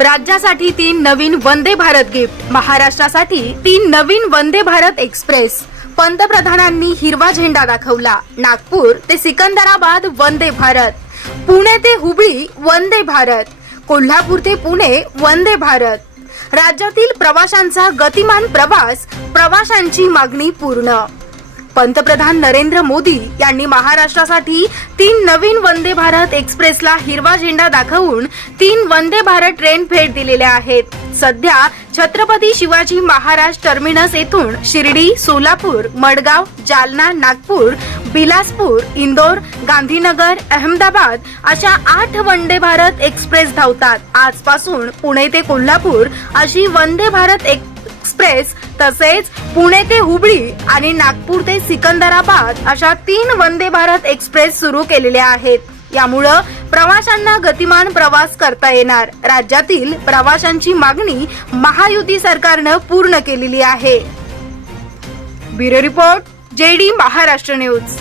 राज्यासाठी तीन नवीन वंदे भारत गिफ्ट महाराष्ट्रासाठी तीन नवीन वंदे भारत एक्सप्रेस पंतप्रधानांनी हिरवा झेंडा दाखवला नागपूर ते सिकंदराबाद वंदे भारत पुणे ते हुबळी वंदे भारत कोल्हापूर ते पुणे वंदे भारत राज्यातील प्रवाशांचा गतिमान प्रवास प्रवाशांची मागणी पूर्ण पंतप्रधान नरेंद्र मोदी यांनी महाराष्ट्रासाठी तीन नवीन वंदे भारत एक्सप्रेसला हिरवा झेंडा दाखवून तीन वंदे भारत ट्रेन भेट दिलेल्या आहेत सध्या छत्रपती शिवाजी महाराज टर्मिनस येथून शिर्डी सोलापूर मडगाव जालना नागपूर बिलासपूर इंदोर गांधीनगर अहमदाबाद अशा आठ वंदे भारत एक्सप्रेस धावतात आजपासून पुणे ते कोल्हापूर अशी वंदे भारत एक्सप्रेस तसेच पुणे ते हुबळी आणि नागपूर ते सिकंदराबाद अशा तीन वंदे भारत एक्सप्रेस सुरू केलेल्या आहेत यामुळं प्रवाशांना गतिमान प्रवास करता येणार राज्यातील प्रवाशांची मागणी महायुती सरकारनं पूर्ण केलेली आहे bureau report JD Maharashtra news